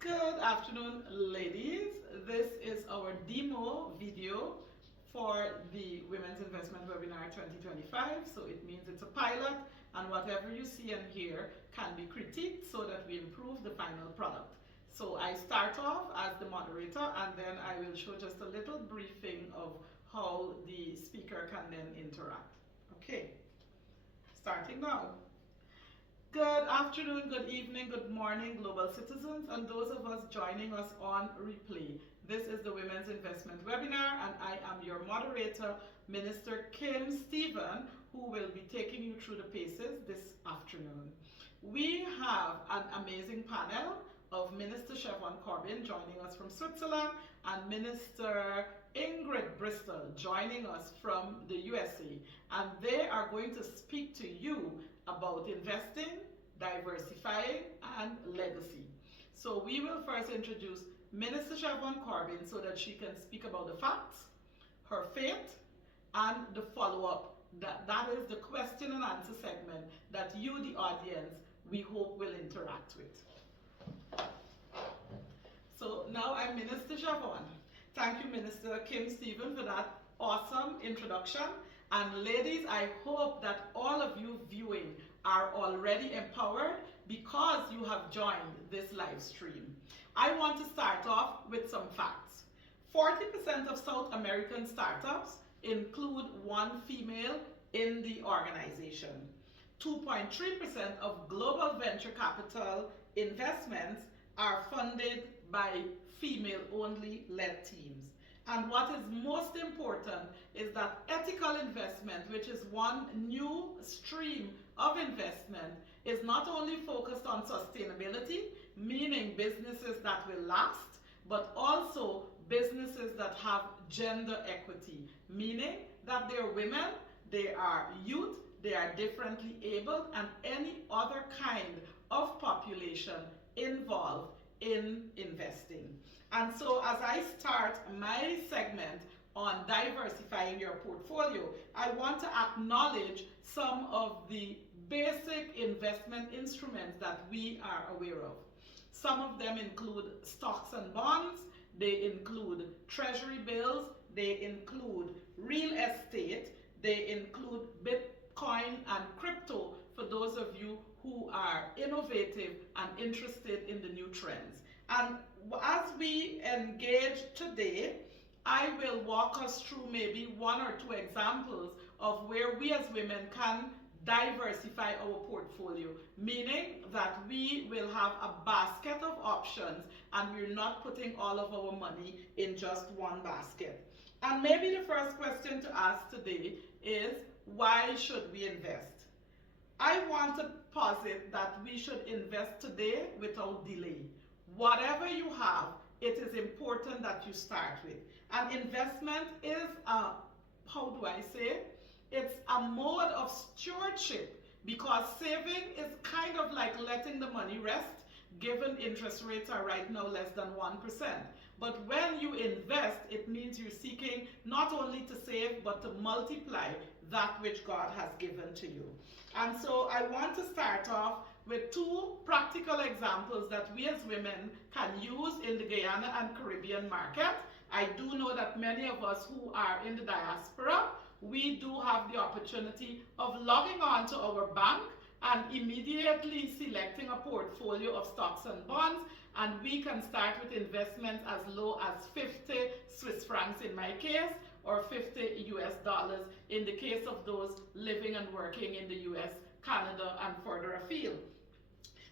Good afternoon, ladies. This is our demo video for the Women's Investment Webinar 2025. So it means it's a pilot, and whatever you see and hear can be critiqued so that we improve the final product. So I start off as the moderator, and then I will show just a little briefing of how the speaker can then interact. Okay, starting now. Good afternoon, good evening, good morning, global citizens, and those of us joining us on replay. This is the Women's Investment Webinar, and I am your moderator, Minister Kim Stephen, who will be taking you through the paces this afternoon. We have an amazing panel of Minister Siobhan Corbyn joining us from Switzerland and Minister Ingrid Bristol joining us from the USA, and they are going to speak to you about investing, diversifying, and legacy. So we will first introduce Minister Siobhan Corbyn so that she can speak about the facts, her fate, and the follow-up. That is the question and answer segment that you, the audience, we hope will interact with. So now I'm Minister Siobhan. Thank you, Minister Kim Stephen, for that awesome introduction. And ladies, I hope that all of you viewing are already empowered because you have joined this live stream. I want to start off with some facts. 40% of South American startups include one female in the organization. 2.3% of global venture capital investments are funded by female-only led teams. And what is most important is that ethical investment, which is one new stream of investment, is not only focused on sustainability, meaning businesses that will last, but also businesses that have gender equity, meaning that they are women, they are youth, they are differently abled, and any other kind of population involved in investing. And so as I start my segment on diversifying your portfolio, I want to acknowledge some of the basic investment instruments that we are aware of. Some of them include stocks and bonds, they include treasury bills, they include real estate, they include Bitcoin and crypto for those of you who are innovative and interested in the new trends. And as we engage today, I will walk us through maybe one or two examples of where we as women can diversify our portfolio, meaning that we will have a basket of options and we're not putting all of our money in just one basket. And maybe the first question to ask today is, why should we invest? I want to posit that we should invest today without delay. Whatever you have, it is important that you start with. And investment is how do I say? It's a mode of stewardship, because saving is kind of like letting the money rest, given interest rates are right now less than 1%. But when you invest, it means you're seeking not only to save, but to multiply that which God has given to you. And so I want to start off with two practical examples that we as women can use in the Guyana and Caribbean market. I do know that many of us who are in the diaspora, we do have the opportunity of logging on to our bank and immediately selecting a portfolio of stocks and bonds, and we can start with investments as low as 50 Swiss francs in my case, or 50 US dollars in the case of those living and working in the US, Canada, and further afield.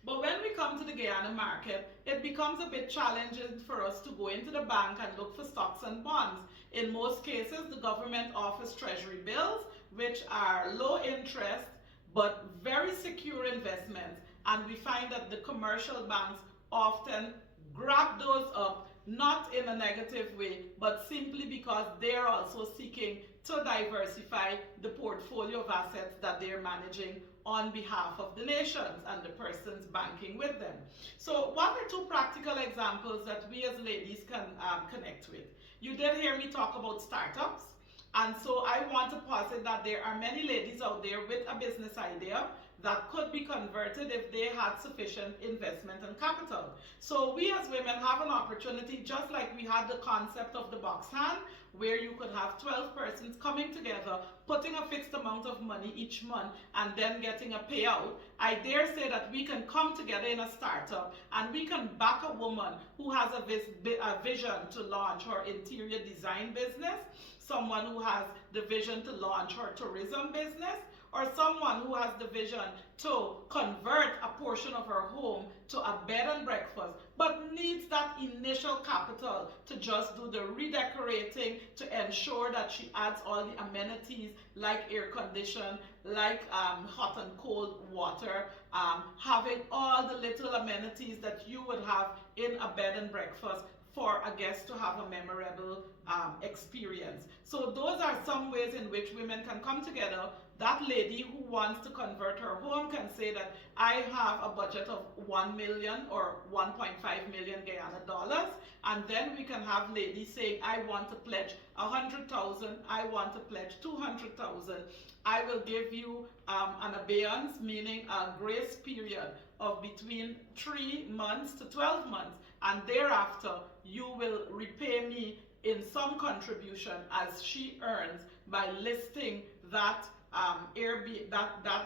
But when we come to the Guyana market, it becomes a bit challenging for us to go into the bank and look for stocks and bonds. In most cases, the government offers treasury bills, which are low interest, but very secure investments. And we find that the commercial banks often grab those up, not in a negative way, but simply because they're also seeking to diversify the portfolio of assets that they're managing on behalf of the nations and the persons banking with them. So what are two practical examples that we as ladies can connect with? You did hear me talk about startups, and so I want to posit that there are many ladies out there with a business idea, that could be converted if they had sufficient investment and capital. So we as women have an opportunity, just like we had the concept of the box hand, where you could have 12 persons coming together, putting a fixed amount of money each month, and then getting a payout. I dare say that we can come together in a startup and we can back a woman who has a vision to launch her interior design business, someone who has the vision to launch her tourism business, or someone who has the vision to convert a portion of her home to a bed and breakfast, but needs that initial capital to just do the redecorating, to ensure that she adds all the amenities like air condition, like hot and cold water, having all the little amenities that you would have in a bed and breakfast for a guest to have a memorable experience. So those are some ways in which women can come together. That lady who wants to convert her home can say that I have a budget of 1 million or 1.5 million Guyana dollars, and then we can have ladies saying I want to pledge 100,000, I want to pledge 200,000. I will give you an abeyance, meaning a grace period of between 3 months to 12 months, and thereafter you will repay me in some contribution as she earns by listing that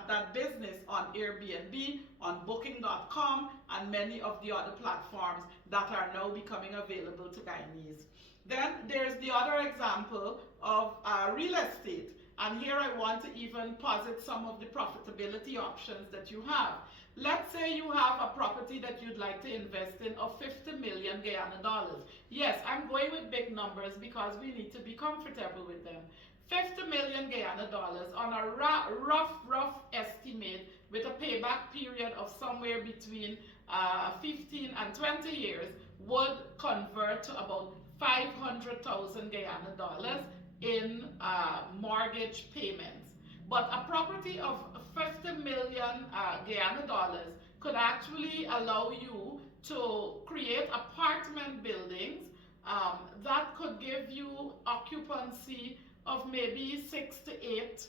that business on Airbnb, on Booking.com, and many of the other platforms that are now becoming available to Guyanese. Then there's the other example of real estate. And here I want to even posit some of the profitability options that you have. Let's say you have a property that you'd like to invest in of 50 million Guyana dollars. Yes, I'm going with big numbers because we need to be comfortable with them. 50 million Guyana dollars on a rough estimate with a payback period of somewhere between 15 and 20 years would convert to about 500,000 Guyana dollars in mortgage payments. But a property of 50 million Guyana dollars could actually allow you to create apartment buildings that could give you occupancy of maybe 6 to 8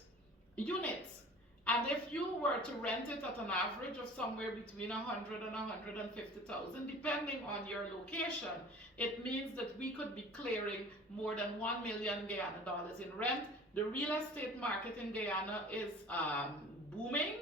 units. And if you were to rent it at an average of somewhere between 100 and 150,000, depending on your location, it means that we could be clearing more than 1 million Guyana dollars in rent. The real estate market in Guyana is booming.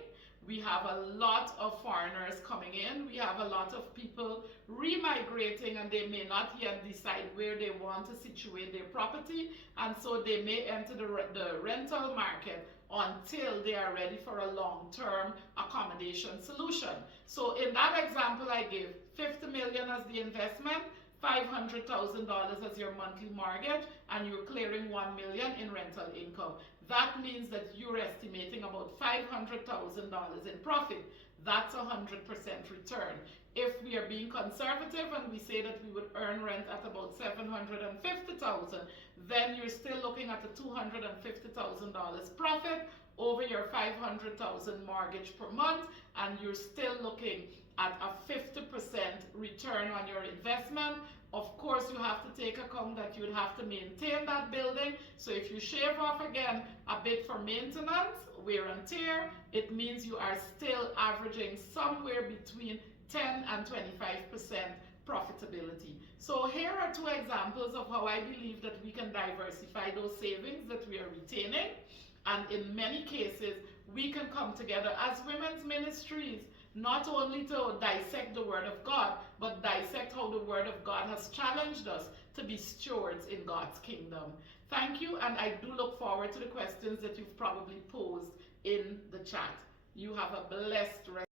We have a lot of foreigners coming in. We have a lot of people remigrating, and they may not yet decide where they want to situate their property, and so they may enter the rental market until they are ready for a long-term accommodation solution. So in that example I gave, 50 million as the investment, $500,000 as your monthly mortgage, and you're clearing 1 million in rental income. That means that you're estimating about $500,000 in profit. That's 100% return. If we are being conservative and we say that we would earn rent at about $750,000, then you're still looking at a $250,000 profit over your $500,000 mortgage per month, and you're still looking at a 50% return on your investment. Of course, you have to take account that you would have to maintain that building. So if you shave off again a bit for maintenance, wear and tear, it means you are still averaging somewhere between 10 and 25% profitability. So here are two examples of how I believe that we can diversify those savings that we are retaining. And in many cases, we can come together as women's ministries, not only to dissect the Word of God, but dissect how the Word of God has challenged us to be stewards in God's kingdom. Thank you, and I do look forward to the questions that you've probably posed in the chat. You have a blessed rest.